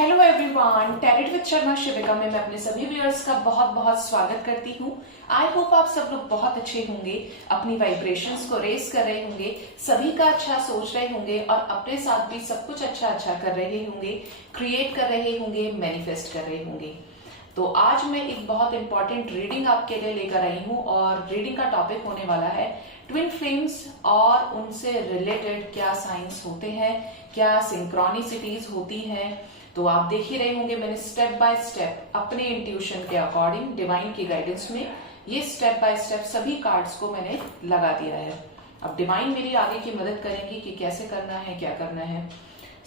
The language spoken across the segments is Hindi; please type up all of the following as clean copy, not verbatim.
Hello everyone, talent with Sharma Shivika में मैं अपने सभी व्यूअर्स का बहुत बहुत स्वागत करती हूँ। आई होप आप सब लोग बहुत अच्छे होंगे, अपनी वाइब्रेशंस को रेस कर रहे होंगे, सभी का अच्छा सोच रहे होंगे और अपने साथ भी सब कुछ अच्छा कर रहे होंगे, क्रिएट कर रहे होंगे, मैनिफेस्ट कर रहे होंगे। तो आज मैं एक बहुत इंपॉर्टेंट रीडिंग आपके लिए लेकर आई हूँ और रीडिंग का टॉपिक होने वाला है ट्विन फ्लेम्स और उनसे रिलेटेड क्या साइंस होते हैं, क्या सिंक्रोनिसिटीज होती हैं। तो आप देख ही रहे होंगे मैंने स्टेप बाय स्टेप अपने इंट्यूशन के अकॉर्डिंग डिवाइन की गाइडेंस में ये स्टेप बाय स्टेप सभी कार्ड्स को मैंने लगा दिया है। अब डिवाइन मेरी आगे की मदद करेंगी कि कैसे करना है, क्या करना है।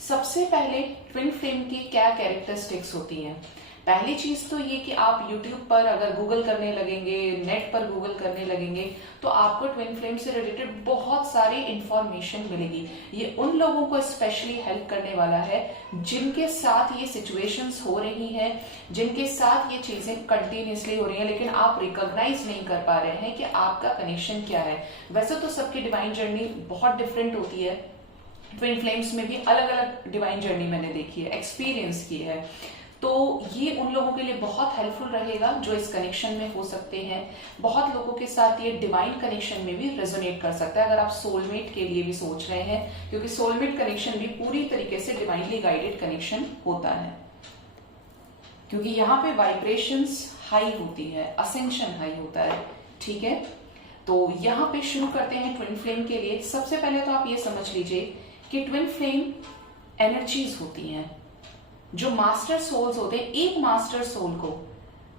सबसे पहले ट्विन फ्लेम की क्या कैरेक्टरिस्टिक्स होती हैं। पहली चीज तो ये कि आप YouTube पर अगर गूगल करने लगेंगे, नेट पर गूगल करने लगेंगे तो आपको ट्विन फ्लेम से रिलेटेड बहुत सारी इंफॉर्मेशन मिलेगी। ये उन लोगों को स्पेशली हेल्प करने वाला है जिनके साथ ये सिचुएशंस हो रही हैं, जिनके साथ ये चीजें कंटिन्यूसली हो रही हैं लेकिन आप रिकॉग्नाइज नहीं कर पा रहे हैं कि आपका कनेक्शन क्या है। वैसे तो सबकी डिवाइन जर्नी बहुत डिफरेंट होती है, ट्विन फ्लेम्स में भी अलग अलग डिवाइन जर्नी मैंने देखी है, एक्सपीरियंस की है। तो ये उन लोगों के लिए बहुत हेल्पफुल रहेगा जो इस कनेक्शन में हो सकते हैं। बहुत लोगों के साथ ये डिवाइन कनेक्शन में भी रेजोनेट कर सकता है अगर आप सोलमेट के लिए भी सोच रहे हैं, क्योंकि सोलमेट कनेक्शन भी पूरी तरीके से डिवाइनली गाइडेड कनेक्शन होता है, क्योंकि यहाँ पे वाइब्रेशंस हाई होती है, असेंशन हाई होता है। ठीक है, तो यहाँ पे शुरू करते हैं ट्विन फ्लेम के लिए। सबसे पहले तो आप ये समझ लीजिए कि ट्विन फ्लेम एनर्जीज होती हैं जो मास्टर सोल्स होते हैं। एक मास्टर सोल को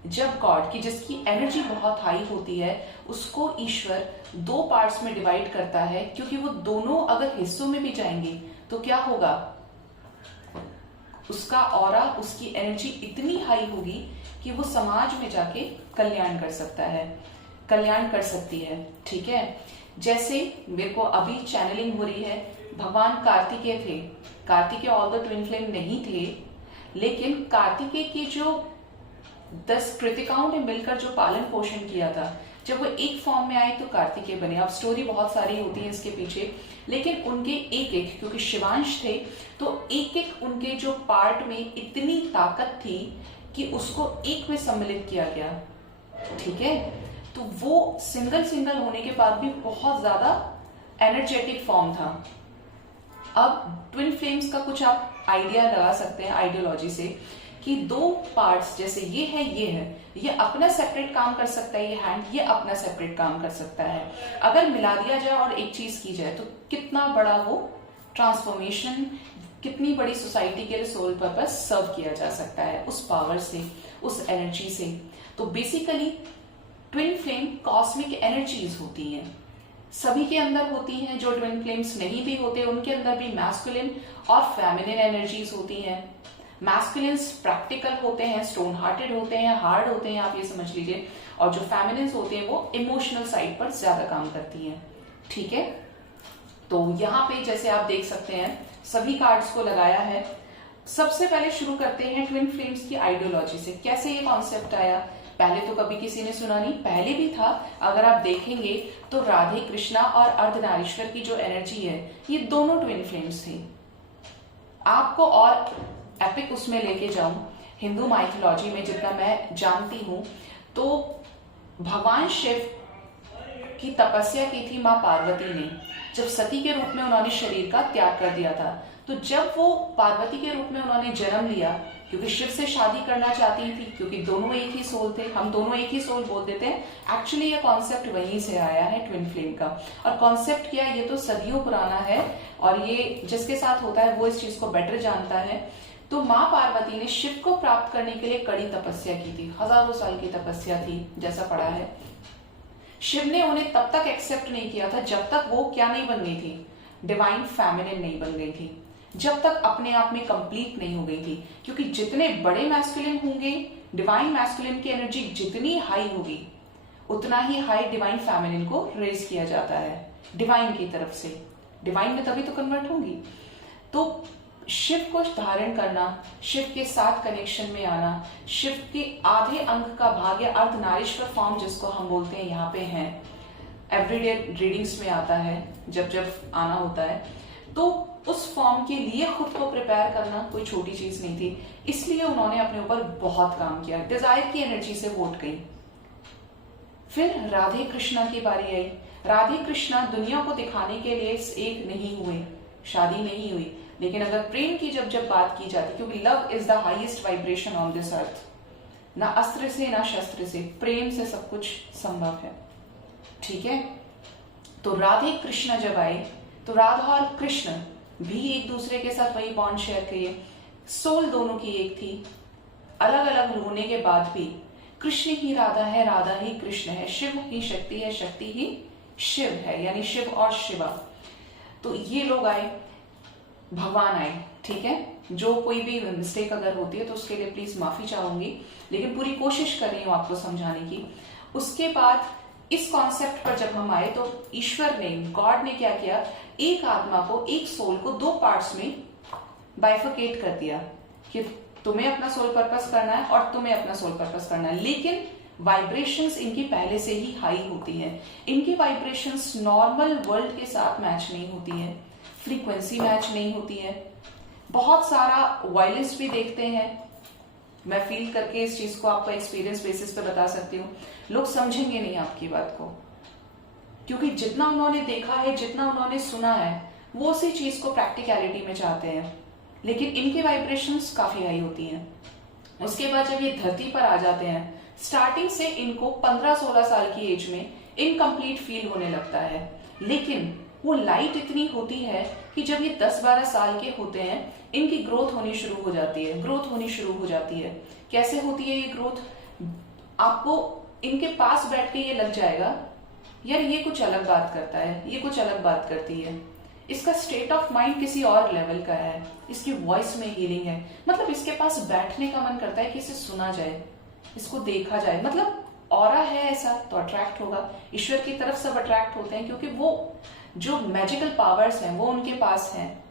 जब गॉड की जिसकी एनर्जी बहुत हाई होती है उसको ईश्वर दो पार्ट्स में डिवाइड करता है, क्योंकि वो दोनों अगर हिस्सों में भी जाएंगे तो क्या होगा, उसका ऑरा, उसकी एनर्जी इतनी हाई होगी कि वो समाज में जाके कल्याण कर सकता है, कल्याण कर सकती है। ठीक है, जैसे मेरे को अभी चैनलिंग हो रही है, भगवान कार्तिकेय थे, Kartikeya all the twin flame नहीं थे, लेकिन कार्तिकेय की जो 10 कृतिकाओं ने मिलकर जो पालन पोषण किया था, जब वो एक फॉर्म में आए तो कार्तिकेय बने। अब स्टोरी बहुत सारी होती है इसके पीछे, लेकिन उनके एक एक, क्योंकि शिवांश थे तो एक एक उनके जो पार्ट में इतनी ताकत थी कि उसको एक में सम्मिलित किया गया। ठीक है, तो वो सिंगल सिंगल होने के बाद भी बहुत ज्यादा एनर्जेटिक फॉर्म था। अब ट्विन फ्लेम्स का कुछ आप आइडिया लगा सकते हैं आइडियोलॉजी से कि दो पार्ट्स जैसे ये है, ये अपना सेपरेट काम कर सकता है, ये हैंड ये अपना सेपरेट काम कर सकता है। अगर मिला दिया जाए और एक चीज की जाए तो कितना बड़ा वो ट्रांसफॉर्मेशन, कितनी बड़ी सोसाइटी के लिए सोल पर्पस सर्व किया जा सकता है उस पावर से, उस एनर्जी से। तो basically twin flame cosmic energies होती हैं, सभी के अंदर होती हैं। जो ट्विन फ्लेम्स नहीं भी होते उनके अंदर भी मैस्कुलिन और फेमिनिन एनर्जीज होती हैं। मैस्कुलिन्स प्रैक्टिकल होते हैं, स्टोन हार्टेड होते हैं, हार्ड होते हैं, आप ये समझ लीजिए, और जो फेमिनिन्स होते हैं वो इमोशनल साइड पर ज्यादा काम करती हैं। ठीक है, तो यहाँ पे जैसे आप देख सकते हैं सभी कार्ड्स को लगाया है। सबसे पहले शुरू करते हैं ट्विन फ्लेम्स की आइडियोलॉजी से। कैसे ये कॉन्सेप्ट आया, पहले तो कभी किसी ने सुना नहीं, पहले भी था। अगर आप देखेंगे तो राधे कृष्णा और अर्धनारीश्वर की जो एनर्जी है ये दोनों ट्विन फ्लेम्स थी। आपको और एपिक उसमें लेके जाऊं, हिंदू माइथोलॉजी में जितना मैं जानती हूं तो भगवान शिव की तपस्या की थी मां पार्वती ने, जब सती के रूप में उन्होंने शरीर का त्याग कर दिया था। तो जब वो पार्वती के रूप में उन्होंने जन्म लिया, क्योंकि शिव से शादी करना चाहती थी, क्योंकि दोनों एक ही सोल थे, हम दोनों एक ही सोल बोल देते हैं। एक्चुअली ये कॉन्सेप्ट वहीं से आया है ट्विन फ्लेम का, और कॉन्सेप्ट क्या ये तो सदियों पुराना है और ये जिसके साथ होता है वो इस चीज को बेटर जानता है। तो माँ पार्वती ने शिव को प्राप्त करने के लिए कड़ी तपस्या की थी, हजारों साल की तपस्या थी जैसा पढ़ा है। शिव ने उन्हें तब तक एक्सेप्ट नहीं किया था जब तक वो क्या नहीं बन गई थी, डिवाइन फेमिनिन नहीं बन गई थी, जब तक अपने आप में कंप्लीट नहीं हो गई थी। क्योंकि जितने बड़े मैस्कुलिन होंगे, डिवाइन मैस्कुलिन की एनर्जी जितनी हाई होगी उतना ही हाई डिवाइन फेमिनिन को रेज किया जाता है डिवाइन की तरफ से। डिवाइन में तभी तो कन्वर्ट होंगी। तो शिव को धारण करना, शिव के साथ कनेक्शन में आना, शिव के आधे अंक का भाग या अर्धनारीश्वर फॉर्म जिसको हम बोलते हैं यहाँ पे है, एवरीडे रीडिंग्स में आता है जब जब आना होता है। तो उस फॉर्म के लिए खुद को प्रिपेयर करना कोई छोटी चीज नहीं थी, इसलिए उन्होंने अपने ऊपर बहुत काम किया, डिजायर की एनर्जी से वोट गई। फिर राधे कृष्णा की बारी आई। राधे कृष्णा दुनिया को दिखाने के लिए एक नहीं हुए, शादी नहीं हुई, लेकिन अगर प्रेम की जब बात की जाती, क्योंकि love is the highest vibration on this earth, ना अस्त्र से ना शस्त्र से, प्रेम से सब कुछ संभव है। ठीक है, तो राधे कृष्ण जब आए तो राधा और कृष्ण भी एक दूसरे के साथ वही बॉन्ड शेयर किए, सोल दोनों की एक थी। अलग अलग होने के बाद भी कृष्ण ही राधा है, राधा ही कृष्ण है, शिव ही शक्ति है, शक्ति ही शिव है, यानी शिव और शिवा। तो ये लोग आए, भगवान आए। ठीक है, जो कोई भी मिस्टेक अगर होती है तो उसके लिए प्लीज माफी चाहूंगी, लेकिन पूरी कोशिश कर रही हूं आपको समझाने की। उसके बाद इस कॉन्सेप्ट पर जब हम आए तो ईश्वर ने, गॉड ने क्या किया, एक आत्मा को, एक सोल को दो पार्ट्स में बाइफरकेट कर दिया कि तुम्हें अपना सोल पर्पस करना है और तुम्हें अपना सोल पर्पस करना है, लेकिन वाइब्रेशंस इनकी पहले से ही हाई होती है। इनकी वाइब्रेशंस नॉर्मल वर्ल्ड के साथ मैच नहीं होती है, फ्रीक्वेंसी मैच नहीं होती है। बहुत सारा वायलेंस भी देखते हैं, मैं फील करके इस चीज को आपको एक्सपीरियंस बेसिस पे बता सकती हूँ। लोग समझेंगे नहीं आपकी बात को, क्योंकि जितना उन्होंने देखा है, जितना उन्होंने सुना है, वो उसी चीज को प्रैक्टिकलिटी में चाहते हैं, लेकिन इनके वाइब्रेशंस काफी हाई होती हैं। उसके बाद जब ये धरती पर आ जाते हैं, स्टार्टिंग से इनको 15-16 साल की एज में इनकम्प्लीट फील होने लगता है, लेकिन वो लाइट इतनी होती है कि जब ये 10-12 साल के होते हैं, इनकी ग्रोथ होनी शुरू हो जाती है, ग्रोथ होनी शुरू हो जाती है। कैसे होती है ये ग्रोथ? आपको इनके पास बैठ के ये लग जाएगा, यार ये कुछ अलग बात करता है, ये कुछ अलग बात करती है, इसका स्टेट ऑफ माइंड किसी और लेवल का है, इसकी वॉइस में हीलिंग है, मतलब इसके पास बैठने का मन करता है कि इसे सुना जाए, इसको देखा जाए, मतलब ऑरा है ऐसा, तो अट्रैक्ट होगा। ईश्वर की तरफ सब अट्रैक्ट होते हैं, क्योंकि वो जो मैजिकल पावर्स हैं वो उनके पास हैं,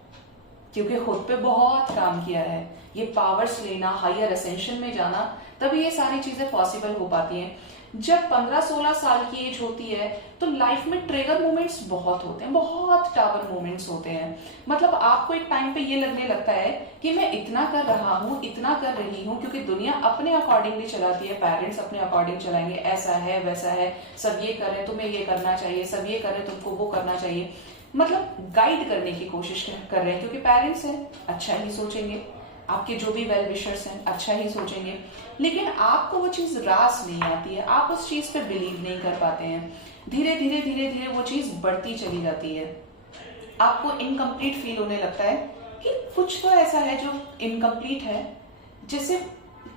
क्योंकि खुद पे बहुत काम किया है। ये पावर्स लेना, हायर असेंशन में जाना, तभी ये सारी चीजें पॉसिबल हो पाती हैं। जब 15-16 साल की एज होती है तो लाइफ में ट्रिगर मोमेंट्स बहुत होते हैं, बहुत टावर मोमेंट्स होते हैं। मतलब आपको एक टाइम पे ये लगने लगता है कि मैं इतना कर रहा हूँ, इतना कर रही हूँ, क्योंकि दुनिया अपने अकॉर्डिंगली चलाती है, पेरेंट्स अपने अकॉर्डिंग चलाएंगे, ऐसा है वैसा है, सब ये कर रहे हैं तुम्हें ये करना चाहिए, सब ये कर रहे हैं तुमको वो करना चाहिए, मतलब गाइड करने की कोशिश कर रहे हैं, क्योंकि पेरेंट्स हैं, अच्छा ही सोचेंगे, आपके जो भी वेल विशर्स हैं अच्छा ही सोचेंगे, लेकिन आपको वो चीज रास नहीं आती है, आप उस चीज पे बिलीव नहीं कर पाते हैं। धीरे धीरे धीरे धीरे वो चीज बढ़ती चली जाती है, आपको इनकम्प्लीट फील होने लगता है कि कुछ तो ऐसा है जो इनकम्प्लीट है, जैसे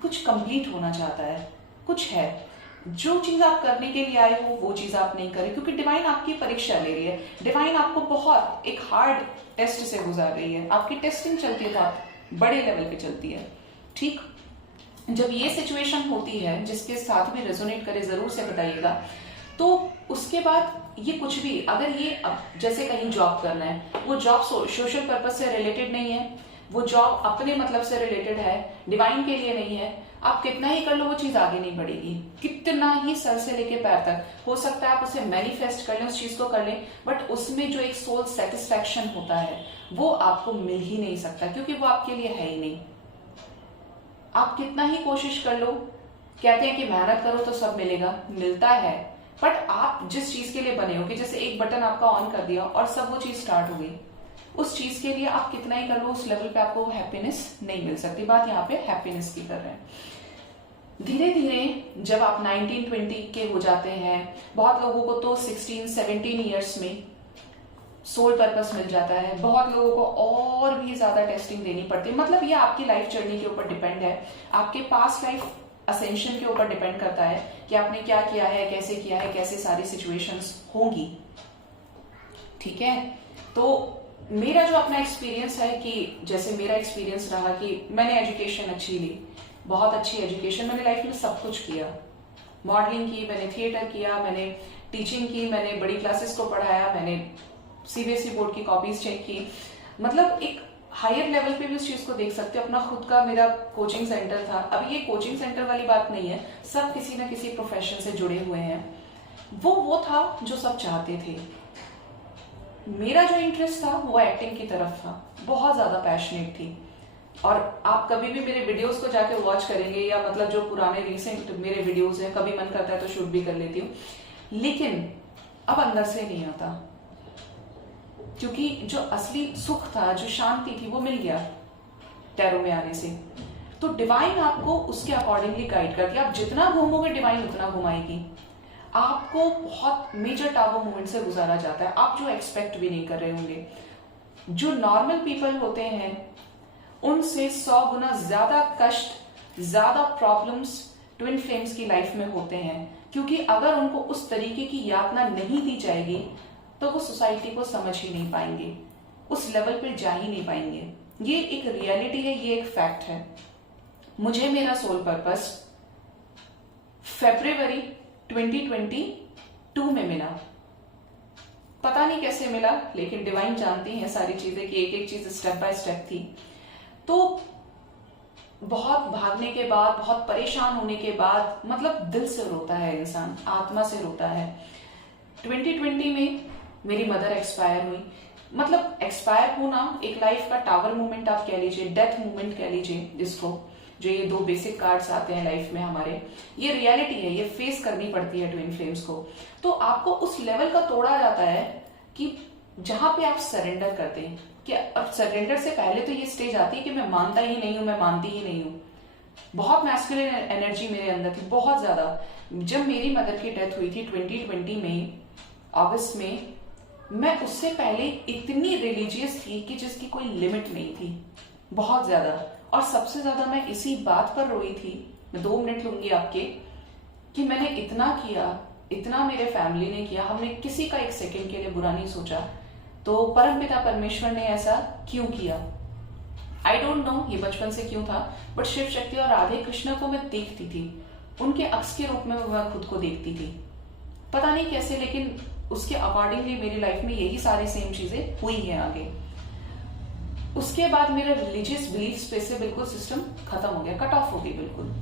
कुछ कंप्लीट होना चाहता है, कुछ है, जो चीज आप करने के लिए आए हो वो चीज आप नहीं करें, क्योंकि डिवाइन आपकी परीक्षा ले रही है, डिवाइन आपको बहुत एक हार्ड टेस्ट से गुजार रही है, आपकी टेस्टिंग चलती है, बहुत बड़े लेवल पे चलती है। ठीक, जब ये सिचुएशन होती है, जिसके साथ भी रेजोनेट करे जरूर से बताइएगा। तो उसके बाद ये कुछ भी, अगर ये जैसे कहीं जॉब करना है, वो जॉब सोशल पर्पज से रिलेटेड नहीं है, वो जॉब अपने मतलब से रिलेटेड है, डिवाइन के लिए नहीं है, आप कितना ही कर लो वो चीज आगे नहीं बढ़ेगी, कितना ही सर से लेके पैर तक। हो सकता है आप उसे मैनिफेस्ट कर लें, उस चीज को कर लें, बट उसमें जो एक सोल सेटिस्फैक्शन होता है वो आपको मिल ही नहीं सकता, क्योंकि वो आपके लिए है ही नहीं। आप कितना ही कोशिश कर लो, कहते हैं कि मेहनत करो तो सब मिलेगा, मिलता है, बट आप जिस चीज के लिए बने हो, कि जैसे एक बटन आपका ऑन कर दिया और सब वो चीज स्टार्ट हो गई, उस चीज के लिए आप कितना ही कर लो, उस लेवल पे आपको हैप्पीनेस नहीं मिल सकती। बात यहाँ पे हैप्पीनेस की कर रहे हैं। धीरे धीरे जब आप 19-20 के हो जाते हैं, बहुत लोगों को तो 16-17 ईयर्स में सोल पर्पस मिल जाता है, बहुत लोगों को और भी ज्यादा टेस्टिंग देनी पड़ती है। मतलब ये आपकी लाइफ जर्नी के ऊपर डिपेंड है, आपके पास्ट लाइफ असेंशन के ऊपर डिपेंड करता है कि आपने क्या किया है, कैसे किया है, कैसे सारी सिचुएशंस होंगी। ठीक है, तो मेरा जो अपना एक्सपीरियंस है, कि जैसे मेरा एक्सपीरियंस रहा कि मैंने एजुकेशन अच्छी ली, बहुत अच्छी एजुकेशन, मैंने लाइफ में सब कुछ किया, मॉडलिंग की, मैंने थिएटर किया, मैंने टीचिंग की, मैंने बड़ी क्लासेस को पढ़ाया, मैंने सीबीएसई बोर्ड की कॉपीज चेक की, मतलब एक हायर लेवल पे भी उस चीज को देख सकते हो। अपना खुद का मेरा कोचिंग सेंटर था। अभी ये कोचिंग सेंटर वाली बात नहीं है, सब किसी ना किसी प्रोफेशन से जुड़े हुए हैं। वो था जो सब चाहते थे। मेरा जो इंटरेस्ट था वो एक्टिंग की तरफ था, बहुत ज्यादा पैशनेट थी। और आप कभी भी मेरे वीडियोस को जाके वॉच करेंगे, या मतलब जो पुराने रिसेंट मेरे वीडियोस हैं, कभी मन करता है तो शूट भी कर लेती हूँ, लेकिन अब अंदर से नहीं आता, क्योंकि जो असली सुख था, जो शांति थी, वो मिल गया टैरो में आने से। तो डिवाइन आपको उसके अकॉर्डिंगली गाइड करती है। आप जितना घूमोगे डिवाइन उतना घुमाएगी आपको। बहुत मेजर टावर मूवमेंट से गुजारा जाता है, आप जो एक्सपेक्ट भी नहीं कर रहे होंगे। जो नॉर्मल पीपल होते हैं उनसे 100 गुना ज्यादा कष्ट, ज्यादा प्रॉब्लम्स ट्विन फ्लेम्स की लाइफ में होते हैं, क्योंकि अगर उनको उस तरीके की यातना नहीं दी जाएगी तो वो सोसाइटी को समझ ही नहीं पाएंगे, उस लेवल पर जा ही नहीं पाएंगे। ये एक रियलिटी है, ये एक फैक्ट है। मुझे मेरा सोल पर्पस फरवरी 2022 में मिला। पता नहीं कैसे मिला, लेकिन डिवाइन जानती है सारी चीजें कि एक एक चीज स्टेप बाय स्टेप थी। तो बहुत भागने के बाद, बहुत परेशान होने के बाद, मतलब दिल से रोता है इंसान, आत्मा से रोता है। 2020 में मेरी मदर एक्सपायर हुई। मतलब एक्सपायर होना एक लाइफ का टावर मूवमेंट आप कह लीजिए, डेथ मूवमेंट कह लीजिए जिसको, जो ये 2 बेसिक कार्ड्स आते हैं लाइफ में हमारे, ये रियलिटी है, ये फेस करनी पड़ती है ट्विन फ्लेम्स को। तो आपको उस लेवल का तोड़ा जाता है कि जहां पे आप सरेंडर करते हैं, कि अब सरेंडर से पहले तो ये स्टेज आती है कि मैं मानता ही नहीं हूं, मैं मानती ही नहीं हूं। बहुत मैस्कुलिन एनर्जी मेरे अंदर थी, बहुत ज्यादा। जब मेरी मदर की डेथ हुई थी 2020 में अगस्त में, मैं उससे पहले इतनी रिलीजियस थी कि जिसकी कोई लिमिट नहीं थी, बहुत ज्यादा। और सबसे ज्यादा मैं इसी बात पर रोई थी, मैं 2 मिनट लूंगी आपके, कि मैंने इतना किया, इतना मेरे फैमिली ने किया, हमने किसी का एक सेकंड के लिए बुरा नहीं सोचा, तो परमपिता परमेश्वर ने ऐसा क्यों किया? आई डोंट नो ये बचपन से क्यों था, बट शिव शक्ति और राधे कृष्ण को मैं देखती थी, उनके अक्स के रूप में मैं खुद को देखती थी, पता नहीं कैसे, लेकिन उसके अकॉर्डिंगली मेरी लाइफ में यही सारी सेम चीजें हुई हैं आगे। उसके बाद मेरा रिलीजियस बिलीफ स्पेस से बिल्कुल सिस्टम खत्म हो गया, कट ऑफ हो गई बिल्कुल।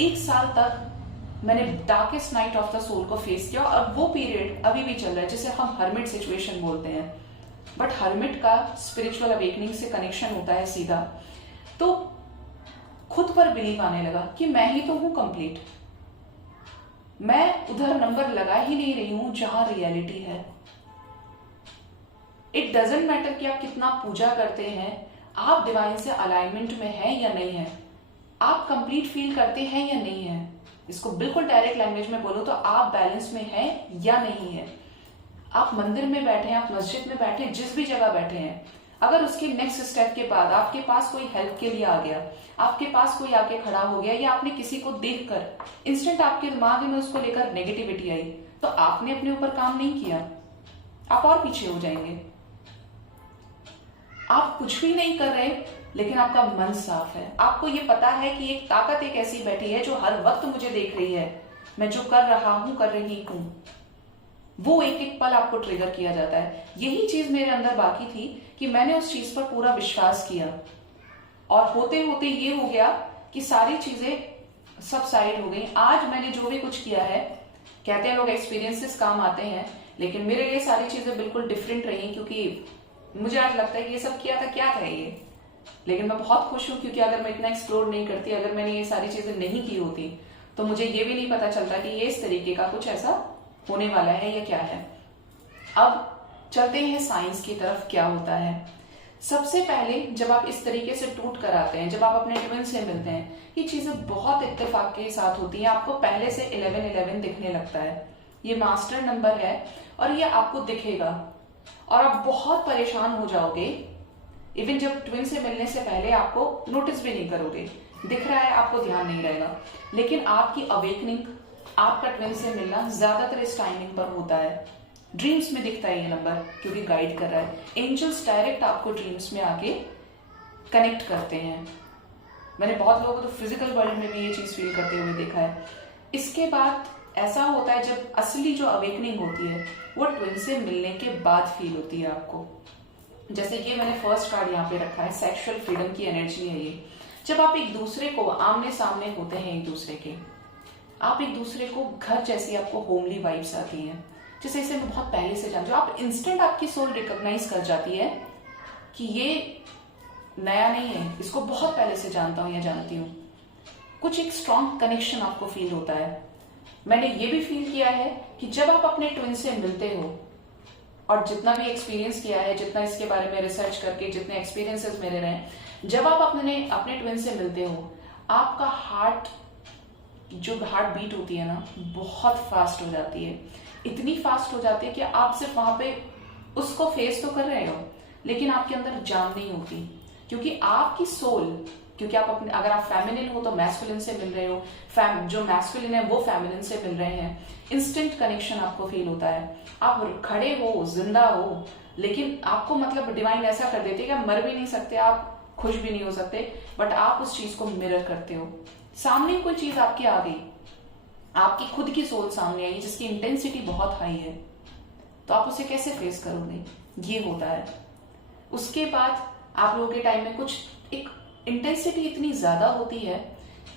1 साल तक मैंने darkest night of the soul को फेस किया, और वो पीरियड अभी भी चल रहा है, जिसे हम हर्मिट सिचुएशन बोलते हैं। बट हर्मिट का स्पिरिचुअल अवेकनिंग से कनेक्शन होता है सीधा। तो खुद पर बिलीव आने लगा कि मैं ही तो हूं कंप्लीट, मैं उधर नंबर लगा ही नहीं रही हूं जहां रियलिटी है। इट डजेंट मैटर कि आप कितना पूजा करते हैं, आप डिवाइन से अलाइनमेंट में हैं या नहीं है, आप कंप्लीट फील करते हैं या नहीं है। इसको बिल्कुल डायरेक्ट लैंग्वेज में बोलो तो आप बैलेंस में हैं या नहीं है। आप मंदिर में बैठे हैं, आप मस्जिद में बैठे हैं, जिस भी जगह बैठे हैं, अगर उसके नेक्स्ट स्टेप के बाद आपके पास कोई हेल्प के लिए आ गया, आपके पास कोई आके खड़ा हो गया, या आपने किसी को देखकर इंस्टेंट आपके दिमाग में उसको लेकर नेगेटिविटी आई, तो आपने अपने ऊपर काम नहीं किया, आप और पीछे हो जाएंगे। आप कुछ भी नहीं कर रहे, लेकिन आपका मन साफ है, आपको ये पता है कि एक ताकत एक ऐसी बैठी है जो हर वक्त मुझे देख रही है, मैं जो कर रहा हूं, कर रही हूं, वो एक एक पल आपको ट्रिगर किया जाता है। यही चीज मेरे अंदर बाकी थी कि मैंने उस चीज पर पूरा विश्वास किया, और होते होते ये हो गया कि सारी चीजें सब साइड हो गई। आज मैंने जो भी कुछ किया है, कहते हैं लोग एक्सपीरियंसेस काम आते हैं, लेकिन मेरे लिए सारी चीजें बिल्कुल डिफरेंट रही, क्योंकि मुझे आज लगता है कि ये सब किया था, क्या था ये। लेकिन मैं बहुत खुश हूं, क्योंकि अगर मैं इतना एक्सप्लोर नहीं करती, अगर मैंने ये सारी चीजें नहीं की होती, तो मुझे ये भी नहीं पता चलता कि ये इस तरीके का कुछ ऐसा होने वाला है या क्या है। अब चलते हैं साइंस की तरफ, क्या होता है। सबसे पहले जब आप इस तरीके से टूट कर आते हैं, जब आप अपने ट्विन से मिलते हैं, ये चीजें बहुत इत्तेफाक के साथ होती हैं। आपको पहले से 1111 दिखने लगता है, ये मास्टर नंबर है, और ये आपको दिखेगा, और आप बहुत परेशान हो जाओगे। इवन जब ट्विन से मिलने से पहले आपको नोटिस भी नहीं करोगे, दिख रहा है, आपको ध्यान नहीं रहेगा, लेकिन आपकी अवेकनिंग, आपका ट्विन से मिलना ज्यादातर इस टाइमिंग पर होता है। ड्रीम्स में दिखता है ये नंबर, क्योंकि गाइड कर रहा है। एंजल्स डायरेक्ट आपको ड्रीम्स में आके कनेक्ट करते हैं। मैंने बहुत लोगों को तो फिजिकल वर्ल्ड में भी ये चीज फील करते हुए देखा है। इसके बाद ऐसा होता है, जब असली जो अवेकनिंग होती है वो ट्विन से मिलने के बाद फील होती है आपको। जैसे ये मैंने फर्स्ट कार्ड यहाँ पे रखा है, सेक्सुअल फ्रीडम की एनर्जी है ये। जब आप एक दूसरे को आमने सामने होते हैं, एक दूसरे के, आप एक दूसरे को घर जैसी आपको होमली वाइब्स आती हैं। जैसे इसे मैं बहुत पहले से जानती हूँ, आप इंस्टेंट आपकी सोल रिकॉग्नाइज कर जाती है कि ये नया नहीं है, इसको बहुत पहले से जानता हूं या जानती हूँ। कुछ एक स्ट्रॉन्ग कनेक्शन आपको फील होता है। मैंने ये भी फील किया है कि जब आप अपने ट्विन से मिलते हो, और जितना भी एक्सपीरियंस किया है, जितना इसके बारे में रिसर्च करके जितने एक्सपीरियंसेस मेरे रहे, जब आप अपने ट्विन से मिलते हो, आपका जो हार्ट बीट होती है ना, बहुत फास्ट हो जाती है। इतनी फास्ट हो जाती है कि आप सिर्फ वहां पे उसको फेस तो कर रहे हो, लेकिन आपके अंदर जान नहीं होती, क्योंकि आपकी सोल, क्योंकि आप अपने, अगर आप फेमिनिन हो तो मैस्कुलिन से मिल रहे हो, जो मैस्कुलिन है वो फेमिनिन से मिल रहे हैं, इंस्टेंट कनेक्शन आपको फील होता है। आप खड़े हो, जिंदा हो, लेकिन आपको मतलब डिवाइन ऐसा कर देती है कि आप मर भी नहीं सकते, आप खुश भी नहीं हो सकते, बट आप उस चीज को मिरर करते हो। सामने कोई चीज आपकी आ गई, आपकी खुद की सोल सामने आई जिसकी इंटेंसिटी बहुत हाई है, तो आप उसे कैसे फेस करोगे? ये होता है। उसके बाद आप लोगों के टाइम में कुछ एक इंटेंसिटी इतनी ज्यादा होती है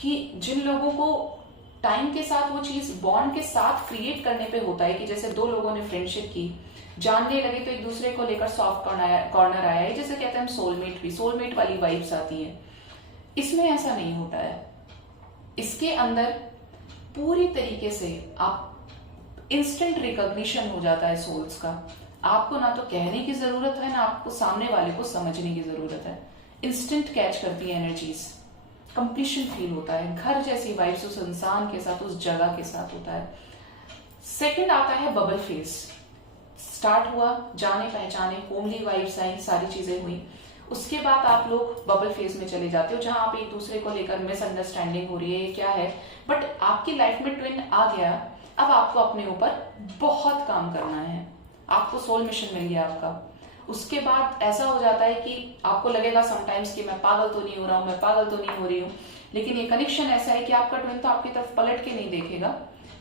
कि जिन लोगों को टाइम के साथ वो चीज बॉन्ड के साथ क्रिएट करने पे होता है, कि जैसे दो लोगों ने फ्रेंडशिप की, जानने लगे तो एक दूसरे को लेकर सॉफ्ट कॉर्नर आया है, जैसे कहते हैं हम सोलमेट भी, सोलमेट वाली वाइब्स आती है। इसमें ऐसा नहीं होता है। इसके अंदर पूरी तरीके से आप इंस्टेंट रिकॉग्निशन हो जाता है सोल्स का। आपको ना तो कहने की जरूरत है, ना आपको सामने वाले को समझने की जरूरत है। इंस्टेंट कैच करती है एनर्जीज, कंप्लीशन फील होता है, घर जैसी वाइब्स उस इंसान के साथ, उस जगह के साथ होता है। सेकंड आता है बबल फेस। स्टार्ट हुआ, जाने पहचाने, होमली वाइब्स आई, सारी चीजें हुई। उसके बाद आप लोग बबल फेज में चले जाते हो, जहां आप एक दूसरे को लेकर मिसअंडरस्टैंडिंग हो रही है, क्या है, बट आपकी लाइफ में ट्विन आ गया। अब आपको अपने ऊपर बहुत काम करना है, आपको सोल मिशन मिल गया आपका। उसके बाद ऐसा हो जाता है कि आपको लगेगा समटाइम्स कि मैं पागल तो नहीं हो रहा हूं, मैं पागल तो नहीं हो रही हूं, लेकिन ये कनेक्शन ऐसा है कि आपका ट्विन तो आपकी तरफ पलट के नहीं देखेगा,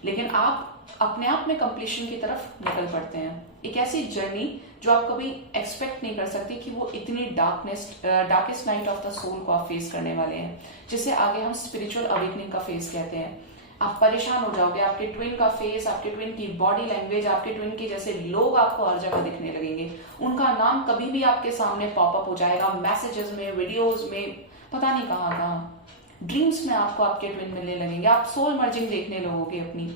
लेकिन आप अपने आप में कंप्लीशन की तरफ निकल पड़ते हैं। एक ऐसी जर्नी जो आप कभी एक्सपेक्ट नहीं कर सकते कि वो इतनी darkest night of the soul को आप फेस करने वाले हैं, जिसे आगे हम स्पिरिचुअल अवेकनिंग का फेस कहते हैं। आप परेशान हो जाओगे, आपके ट्विन का फेस, आपके ट्विन की बॉडी लैंग्वेज, आपके ट्विन के जैसे लोग आपको हर जगह दिखने लगेंगे, उनका नाम कभी भी आपके सामने पॉपअप हो जाएगा, मैसेजेस में, वीडियोज में, पता नहीं कहाँ कहाँ, ड्रीम्स में आपको आपके ट्विन मिलने लगेंगे। आप सोल मर्जिंग देखने लगोगे अपनी।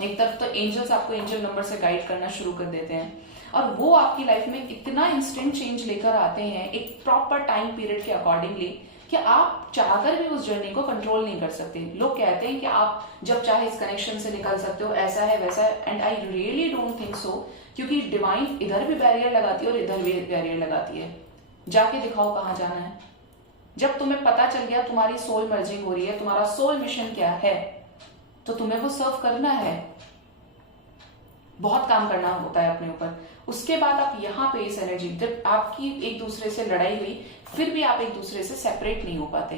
एक तरफ तो एंजल्स आपको एंजल नंबर से गाइड करना शुरू कर देते हैं, और वो आपकी लाइफ में इतना इंस्टेंट चेंज लेकर आते हैं एक प्रॉपर टाइम पीरियड के अकॉर्डिंगली, कि आप चाहकर भी उस जर्नी को कंट्रोल नहीं कर सकते। लोग कहते हैं कि आप जब चाहे इस कनेक्शन से निकल सकते हो, ऐसा है वैसा है, and I really don't think so, क्योंकि डिवाइन इधर भी बैरियर लगाती है और इधर भी बैरियर लगाती है। जाके दिखाओ कहाँ जाना है। जब तुम्हें पता चल गया तुम्हारी सोल मर्जिंग हो रही है, तुम्हारा सोल मिशन क्या है, तो तुम्हें वो सर्व करना है। बहुत काम करना होता है अपने ऊपर। उसके बाद आप यहाँ पे इस एनर्जी, जब आपकी एक दूसरे से लड़ाई हुई, फिर भी आप एक दूसरे से सेपरेट नहीं हो पाते।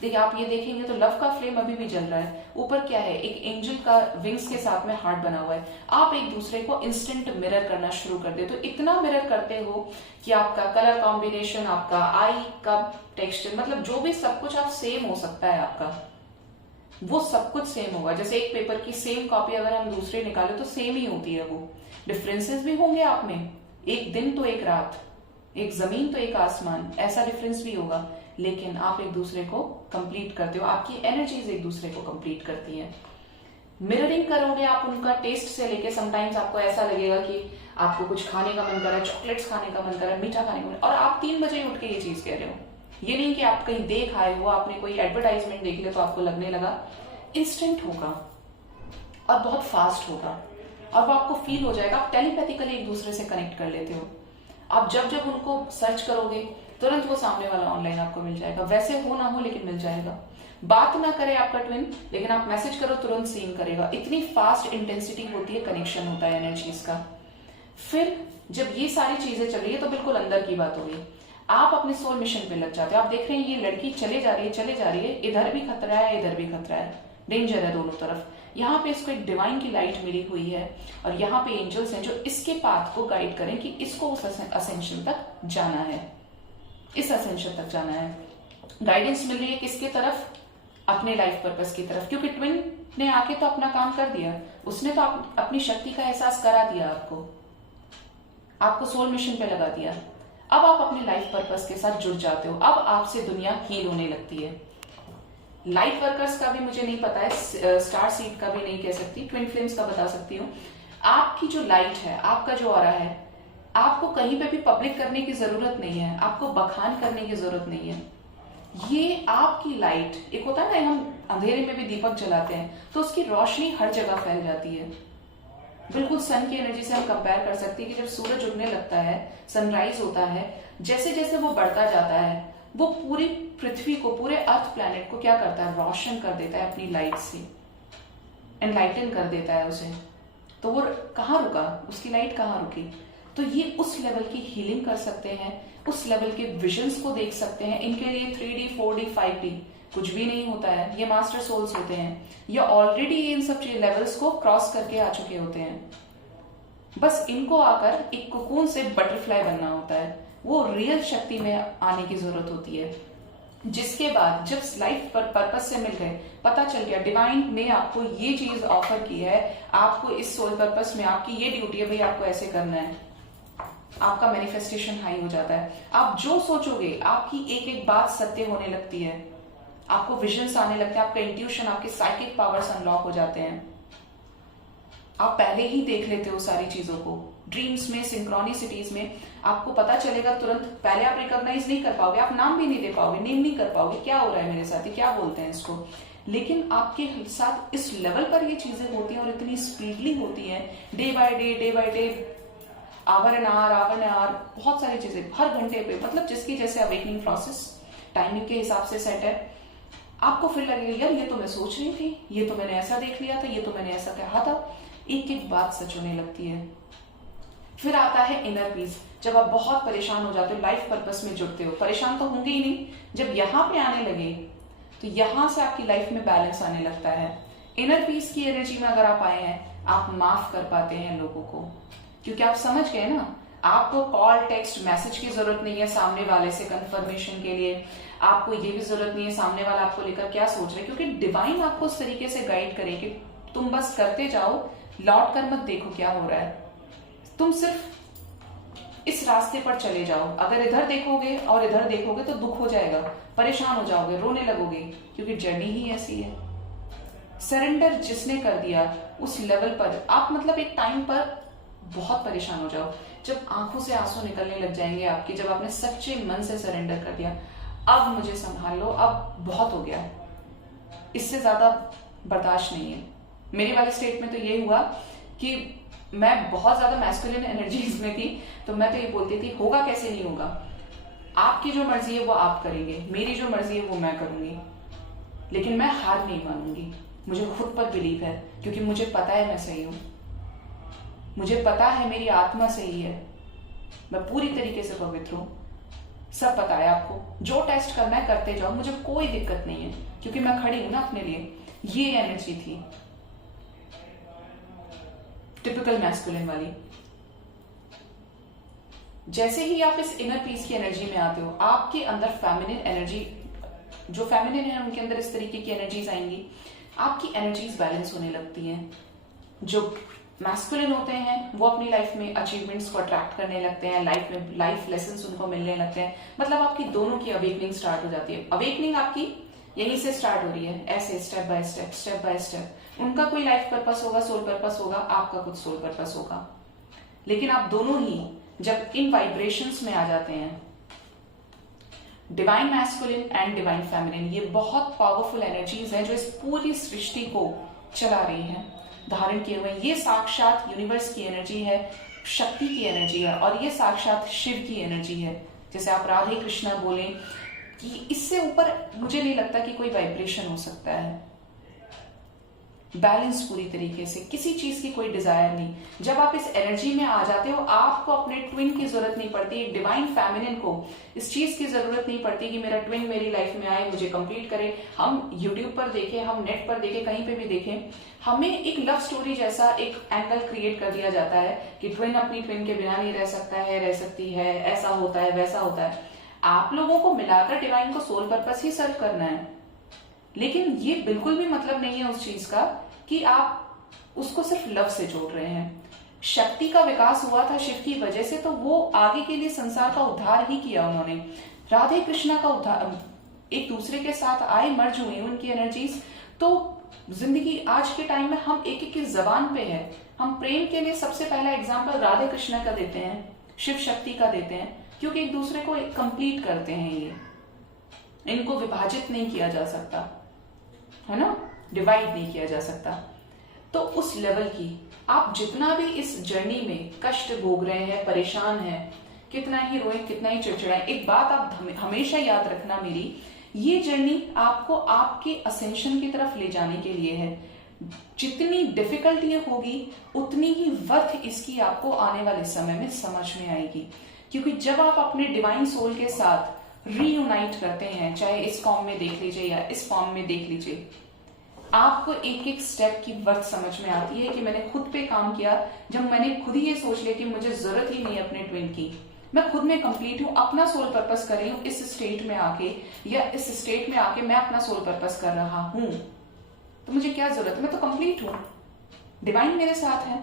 देखिए, आप ये देखेंगे तो लव का फ्लेम अभी भी जल रहा है। ऊपर क्या है, एक एंजल का विंग्स के साथ में हार्ट बना हुआ है। आप एक दूसरे को इंस्टेंट मिरर करना शुरू कर दे, तो इतना मिरर करते हो कि आपका कलर कॉम्बिनेशन, आपका आई का टेक्सचर, मतलब जो भी सब कुछ आप सेम हो सकता है आपका, वो सब कुछ सेम होगा। जैसे एक पेपर की सेम कॉपी अगर हम दूसरे निकाले तो सेम ही होती है वो। डिफरेंसेस भी होंगे आप में, एक दिन तो एक रात, एक जमीन तो एक आसमान, ऐसा डिफरेंस भी होगा, लेकिन आप एक दूसरे को कंप्लीट करते हो। आपकी एनर्जीज एक दूसरे को कंप्लीट करती है। मिररिंग करोगे आप उनका टेस्ट से लेके, समटाइम्स आपको ऐसा लगेगा कि आपको कुछ खाने का मन कर रहा है, चॉकलेट्स खाने का मन कर रहा है, मीठा खाने का मन, और आप 3 बजे उठ के ये चीज कह रहे हो। ये नहीं कि आप कहीं देख आए हो, आपने कोई एडवर्टाइजमेंट देख लिया तो आपको लगने लगा। इंस्टेंट होगा और बहुत फास्ट होगा, और वो आपको फील हो जाएगा। आप टेलीपैथिकली एक दूसरे से कनेक्ट कर लेते हो। आप जब जब उनको सर्च करोगे, तुरंत वो सामने वाला ऑनलाइन आपको मिल जाएगा। वैसे हो ना हो, लेकिन मिल जाएगा। बात ना करे आपका ट्विन, लेकिन आप मैसेज करो तुरंत सीन करेगा। इतनी फास्ट इंटेंसिटी होती है, कनेक्शन होता है एनर्जीज का। फिर जब ये सारी चीजें चल रही है, तो बिल्कुल अंदर की बात होगी, आप अपने सोल मिशन पे लग जाते हो। आप देख रहे हैं ये लड़की चले जा रही है, इधर भी खतरा है, इधर भी खतरा है, डेंजर है दोनों तरफ। यहाँ पे इसको एक डिवाइन की लाइट मिली हुई है, और यहाँ पे एंजल्स हैं जो इसके पाथ को गाइड करें कि इसको उस असेंशन तक जाना है, इस असेंशन तक जाना है। गाइडेंस मिल रही है किसके तरफ? अपने लाइफ पर्पस की तरफ, क्योंकि ट्विन ने आके तो अपना काम कर दिया, उसने तो अपनी शक्ति का एहसास करा दिया आपको सोल मिशन पे लगा दिया। अब आप अपने लाइफ पर्पस के साथ जुड़ जाते हो, अब आपसे दुनिया हील होने लगती है। लाइट वर्कर्स का भी मुझे नहीं पता है, स्टार सीड का भी नहीं कह सकती, ट्विन फ्लेम्स का बता सकती हूँ। आपकी जो लाइट है, आपका जो ऑरा है, आपको कहीं पे भी पब्लिक करने की जरूरत नहीं है, आपको बखान करने की जरूरत नहीं है। ये आपकी लाइट, एक होता है ना हम अंधेरे में भी दीपक जलाते हैं तो उसकी रोशनी हर जगह फैल जाती है। बिल्कुल सन की एनर्जी से हम कंपेयर कर सकते हैं कि जब सूरज उगने लगता है, सनराइज होता है, जैसे जैसे वो बढ़ता जाता है, वो पूरी पृथ्वी को, पूरे अर्थ प्लैनेट को क्या करता है, रोशन कर देता है अपनी लाइट से, एनलाइटन कर देता है उसे। तो वो कहाँ रुका, उसकी लाइट कहाँ रुकी? तो ये उस लेवल की हीलिंग कर सकते हैं, उस लेवल के विजन्स को देख सकते हैं। इनके लिए 3D 4D 5D कुछ भी नहीं होता है, ये मास्टर सोल्स होते हैं, ये ऑलरेडी इन सब लेवल्स को क्रॉस करके आ चुके होते हैं। बस इनको आकर एक कोकून से बटरफ्लाई बनना होता है, वो रियल शक्ति में आने की जरूरत होती है। जिसके बाद जब लाइफ पर पर्पस से मिल गए, पता चल गया डिवाइन ने आपको ये चीज ऑफर की है, आपको इस सोल पर्पस में आपकी ये ड्यूटी है, भाई आपको ऐसे करना है, आपका मैनिफेस्टेशन हाई हो जाता है। आप जो सोचोगे आपकी एक एक बात सत्य होने लगती है, आपको विजन्स आने लगते हैं, आपका इंट्यूशन, आपके साइकिक पावर्स अनलॉक हो जाते हैं। आप पहले ही देख लेते हो सारी चीजों को, ड्रीम्स में, सिंक्रोनिसिटीज में आपको पता चलेगा तुरंत। पहले आप रिकॉग्नाइज नहीं कर पाओगे, आप नाम भी नहीं दे पाओगे, नेम नहीं कर पाओगे, क्या हो रहा है मेरे साथ, क्या बोलते हैं इसको। लेकिन आपके साथ इस लेवल पर ये चीजें होती हैं और इतनी स्पीडली होती हैं, day by day, hour an hour, बहुत सारी चीजें हर घंटे पे, मतलब जिसकी जैसे अवेकनिंग प्रोसेस टाइमिंग के हिसाब से सेट है। आपको फिर लगेगा यार ये तो मैं सोच रही थी, ये तो मैंने ऐसा देख लिया था, ये तो मैंने ऐसा कहा था, एक एक बात सच होने लगती है। फिर आता है इनर पीस। जब आप बहुत परेशान हो जाते हो, लाइफ पर्पस में जुड़ते हो, परेशान तो होंगे ही नहीं, जब यहाँ पे आने लगे तो यहां से आपकी लाइफ में बैलेंस आने लगता है। इनर पीस की एनर्जी में अगर आप आए हैं, आप माफ कर पाते हैं लोगों को, क्योंकि आप समझ गए ना, आपको कॉल, टेक्स्ट, मैसेज की जरूरत नहीं है सामने वाले से कंफर्मेशन के लिए, आपको ये भी जरूरत नहीं है सामने वाला आपको लेकर क्या सोच रहे, क्योंकि डिवाइन आपको उस तरीके से गाइड करे कि तुम बस करते जाओ, लौट कर मत देखो क्या हो रहा है, तुम सिर्फ इस रास्ते पर चले जाओ। अगर इधर देखोगे और इधर देखोगे तो दुख हो जाएगा, परेशान हो जाओगे, रोने लगोगे, क्योंकि जर्नी ही ऐसी है। सरेंडर जिसने कर दिया उस लेवल पर आप, मतलब एक टाइम पर बहुत परेशान हो जाओ, जब आंखों से आंसू निकलने लग जाएंगे आपकी, जब आपने सच्चे मन से सरेंडर कर दिया, अब मुझे संभाल लो, अब बहुत हो गया, इससे ज्यादा बर्दाश्त नहीं है। मेरे वाले स्टेट में तो ये हुआ कि मैं बहुत ज्यादा मैस्कुलिन एनर्जीज में थी, तो मैं तो ये बोलती थी होगा कैसे नहीं होगा, आपकी जो मर्जी है वो आप करेंगे, मेरी जो मर्जी है वो मैं करूंगी, लेकिन मैं हार नहीं मानूंगी। मुझे खुद पर बिलीव है, क्योंकि मुझे पता है मैं सही हूं, मुझे पता है मेरी आत्मा सही है, मैं पूरी तरीके से पवित्र हूं, सब पता है आपको। जो टेस्ट करना है करते जाओ, मुझे कोई दिक्कत नहीं है, क्योंकि मैं खड़ी हूं ना अपने लिए। ये एनर्जी थी टिपिकल मैस्कुलिन वाली। जैसे ही आप इस इनर पीस की एनर्जी में आते हो, आपके अंदर फेमिनिन एनर्जी, जो फेमिनिन है उनके अंदर इस तरीके की एनर्जीज आएंगी, आपकी एनर्जीज बैलेंस होने लगती हैं। जो मैस्कुलिन होते हैं वो अपनी लाइफ में अचीवमेंट्स को अट्रैक्ट करने लगते हैं, लाइफ में लाइफ लेसन्स उनको मिलने लगते हैं, मतलब आपकी दोनों की अवेकनिंग स्टार्ट हो जाती है। अवेकनिंग आपकी यहीं से स्टार्ट हो रही है, ऐसे स्टेप बाय स्टेप। उनका कोई लाइफ पर्पस होगा, सोल पर्पस होगा, आपका कुछ सोल पर्पस होगा, लेकिन आप दोनों ही जब इन वाइब्रेशंस में आ जाते हैं, divine masculine and divine feminine, ये बहुत पावरफुल एनर्जीज हैं जो इस पूरी सृष्टि को चला रही हैं, धारण किए हुए। ये साक्षात यूनिवर्स की एनर्जी है, शक्ति की एनर्जी है, और ये साक्षात शिव की एनर्जी है। जैसे आप राधे कृष्णा बोले कि इससे ऊपर मुझे नहीं लगता कि कोई वाइब्रेशन हो सकता है। बैलेंस पूरी तरीके से, किसी चीज की कोई डिजायर नहीं। जब आप इस एनर्जी में आ जाते हो, आपको अपने ट्विन की जरूरत नहीं पड़ती, डिवाइन फेमिनिन को इस चीज की जरूरत नहीं पड़ती कि मेरा ट्विन मेरी लाइफ में आए, मुझे कंप्लीट करे। हम यूट्यूब पर देखें, हम नेट पर देखें, कहीं पे भी देखें, हमें एक लव स्टोरी जैसा एक एंगल क्रिएट कर दिया जाता है कि ट्विन अपनी ट्विन के बिना नहीं रह सकता है, रह सकती है, ऐसा होता है, वैसा होता है। आप लोगों को मिलाकर डिवाइन को सोल पर्पस ही सर्व करना है। लेकिन ये बिल्कुल भी मतलब नहीं है उस चीज का कि आप उसको सिर्फ लव से जोड़ रहे हैं। शक्ति का विकास हुआ था शिव की वजह से, तो वो आगे के लिए संसार का उद्धार ही किया उन्होंने। राधे कृष्णा का उद्धार, एक दूसरे के साथ आए, मर्ज हुई उनकी एनर्जीज। तो जिंदगी आज के टाइम में हम एक एक की जबान पे है। हम प्रेम के लिए सबसे पहला एग्जाम्पल राधे कृष्णा का देते हैं, शिव शक्ति का देते हैं, क्योंकि एक दूसरे को कंप्लीट करते हैं। ये इनको विभाजित नहीं किया जा सकता, है ना, डिवाइड नहीं किया जा सकता। तो उस लेवल की आप जितना भी इस जर्नी में कष्ट भोग रहे हैं, परेशान हैं, कितना ही रोए, कितना ही चिड़चिड़ाए, एक बात आप हमेशा याद रखना मेरी, ये जर्नी आपको आपके असेंशन की तरफ ले जाने के लिए है। जितनी डिफिकल्ट ये होगी उतनी ही वर्थ इसकी आपको आने वाले समय में समझ में आएगी। क्योंकि जब आप अपने डिवाइन सोल के साथ रीयूनाइट करते हैं, चाहे इस फॉर्म में देख लीजिए या इस फॉर्म में देख लीजिए, आपको एक एक स्टेप की वर्थ समझ में आती है कि मैंने खुद पे काम किया। जब मैंने खुद ही ये सोच लिया कि मुझे जरूरत ही नहीं है अपने ट्विन की, मैं खुद में कंप्लीट हूं, अपना सोल पर्पस कर रही हूं इस स्टेट में आके, या इस स्टेट में आके मैं अपना सोल पर्पस कर रहा हूं, तो मुझे क्या जरूरत है, मैं तो कंप्लीट हूं, डिवाइन मेरे साथ है।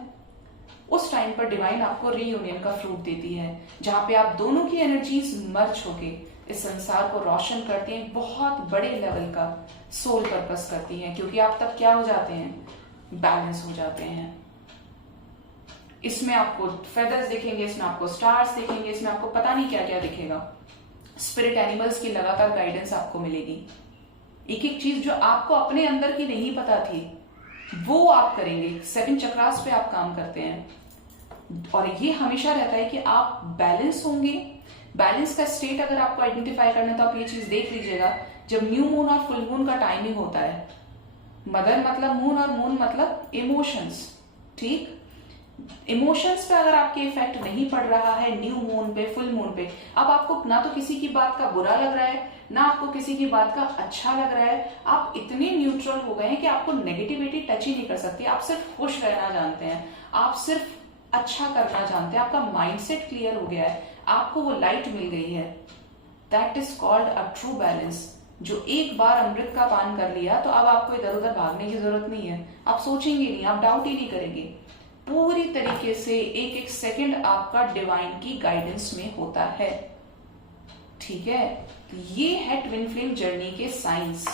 उस टाइम पर डिवाइन आपको रीयूनियन का फ्रूट देती है, जहां पे आप दोनों की एनर्जीज मर्ज होके इस संसार को रोशन करती हैं, बहुत बड़े लेवल का सोल पर्पस करती हैं। क्योंकि आप तब क्या हो जाते हैं, बैलेंस हो जाते हैं। इसमें आपको फेदर्स दिखेंगे, इसमें आपको स्टार्स दिखेंगे, इसमें आपको पता नहीं क्या क्या दिखेगा। स्पिरिट एनिमल्स की लगातार गाइडेंस आपको मिलेगी। एक एक चीज जो आपको अपने अंदर की नहीं पता थी वो आप करेंगे। 7 चक्रास पे आप काम करते हैं, और ये हमेशा रहता है कि आप बैलेंस होंगे। बैलेंस का स्टेट अगर आपको आइडेंटिफाई करना है तो आप ये चीज देख लीजिएगा, जब न्यू मून और फुल मून का टाइमिंग होता है, मदर मतलब मून और मून मतलब इमोशंस, ठीक। इमोशंस पे अगर आपके इफेक्ट नहीं पड़ रहा है न्यू मून पे, फुल मून पे, अब आपको ना तो किसी की बात का बुरा लग रहा है, ना आपको किसी की बात का अच्छा लग रहा है, आप इतने न्यूट्रल हो गए हैं कि आपको नेगेटिविटी टच ही नहीं कर सकती। आप सिर्फ खुश रहना जानते हैं, आप सिर्फ अच्छा करना जानते हैं, आपका माइंडसेट क्लियर हो गया है, आपको वो लाइट मिल गई है। That is called a true balance. जो एक बार अमृत का पान कर लिया तो अब आपको इधर उधर भागने की जरूरत नहीं है, आप सोचेंगे नहीं, आप डाउट ही नहीं करेंगे। पूरी तरीके से एक एक सेकंड आपका डिवाइन की गाइडेंस में होता है, ठीक है। तो ये है ट्विन फ्लेम जर्नी के साइंस।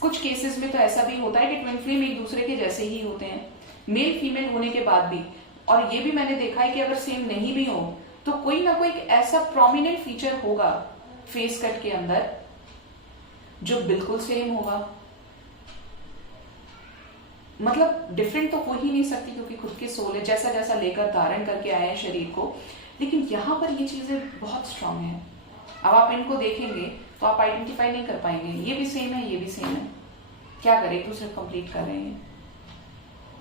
कुछ केसेस में तो ऐसा भी होता है कि ट्विन फ्लेम एक दूसरे के जैसे ही होते हैं, मेल फीमेल होने के बाद भी। और ये भी मैंने देखा है कि अगर सेम नहीं भी हो तो कोई ना कोई ऐसा प्रोमिनेंट फीचर होगा फेस कट के अंदर जो बिल्कुल सेम होगा। मतलब डिफरेंट तो हो ही नहीं सकती, क्योंकि खुद के सोल है, जैसा जैसा लेकर धारण करके आए हैं शरीर को। लेकिन यहां पर ये चीजें बहुत स्ट्रांग है। अब आप इनको देखेंगे तो आप आइडेंटिफाई नहीं कर पाएंगे, ये भी सेम है, ये भी सेम है, क्या करें, एक दूसरे कंप्लीट कर रहे हैं।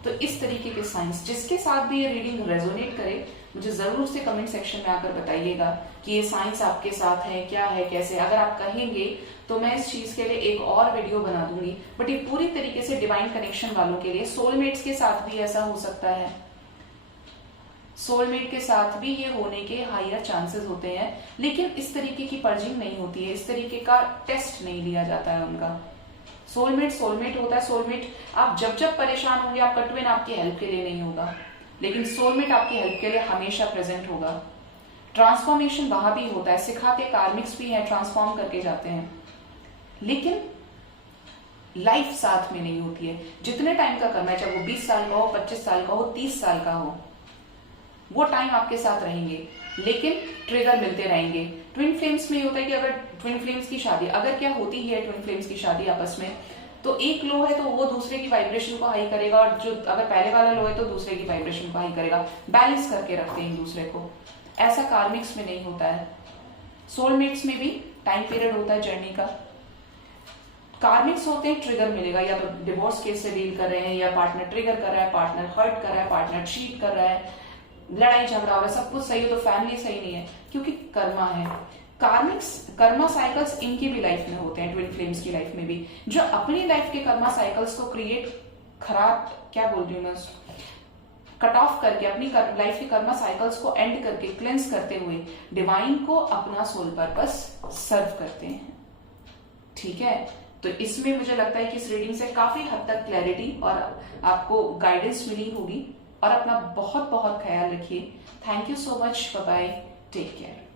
तो इस तरीके के साइंस, जिसके साथ भी ये रीडिंग रेजोनेट करे, मुझे जरूर से कमेंट सेक्शन में आकर बताइएगा कि ये साइंस आपके साथ है, क्या है, कैसे। अगर आप कहेंगे तो मैं इस चीज के लिए एक और वीडियो बना दूंगी। बट ये पूरी तरीके से डिवाइन कनेक्शन वालों के लिए, सोलमेट्स के साथ भी ऐसा हो सकता है, सोलमेट के साथ भी ये होने के हायर चांसेस होते हैं। लेकिन इस तरीके की पर्जिंग नहीं होती है, इस तरीके का टेस्ट नहीं लिया जाता है उनका। सोलमेट सोलमेट होता है। सोलमेट आप जब जब परेशान होंगे, आपका ट्विन आपकी हेल्प के लिए नहीं होगा, लेकिन सोलमेट आपकी हेल्प के लिए हमेशा प्रेजेंट होगा। ट्रांसफॉर्मेशन वहां भी होता है, सिखाते कार्मिक्स भी हैं, ट्रांसफॉर्म करके जाते हैं, लेकिन लाइफ साथ में नहीं होती है। जितने टाइम का करना है, चाहे वो 20 साल का हो, 25 साल का हो, 30 साल का हो, वो टाइम आपके साथ रहेंगे, लेकिन ट्रिगर मिलते रहेंगे। ट्विन फ्लेम्स में होता है कि अगर ट्विन फ्लेम्स की शादी, अगर क्या होती है ट्विन फ्लेम्स की शादी आपस में, तो एक लो है तो वो दूसरे की वाइब्रेशन को हाई करेगा, और जो अगर पहले वाला लो है तो दूसरे की वाइब्रेशन को हाई करेगा। बैलेंस करके रखते हैं एक दूसरे को। ऐसा कार्मिक्स में नहीं होता है। सोलमेट्स में भी टाइम पीरियड होता है जर्नी का। कार्मिक्स होते हैं, ट्रिगर मिलेगा, या तो डिवोर्स केस से डील कर रहे हैं, या पार्टनर ट्रिगर कर रहा है, पार्टनर हर्ट कर रहा है, पार्टनर चीट कर रहा है, लड़ाई झगड़ा हो रहा है, सब कुछ सही हो तो फैमिली सही नहीं है, क्योंकि कर्मा है। कार्मिक्स कर्मा साइकिल्स इनकी भी लाइफ में होते हैं, ट्विन फ्लेम्स की लाइफ में भी, जो अपनी लाइफ के कर्मा साइकिल्स को क्रिएट, खराब क्या बोल रही हूँ मैं, कट ऑफ करके अपनी लाइफ के कर्मा साइकिल्स को एंड करके, क्लेंस करते हुए डिवाइन को अपना सोल पर्पस सर्व करते हैं, ठीक है। तो इसमें मुझे लगता है कि इस रीडिंग से काफी हद तक क्लैरिटी और आपको गाइडेंस मिली होगी। और अपना बहुत बहुत ख्याल रखिए। Thank you so much. Bye bye. Take care.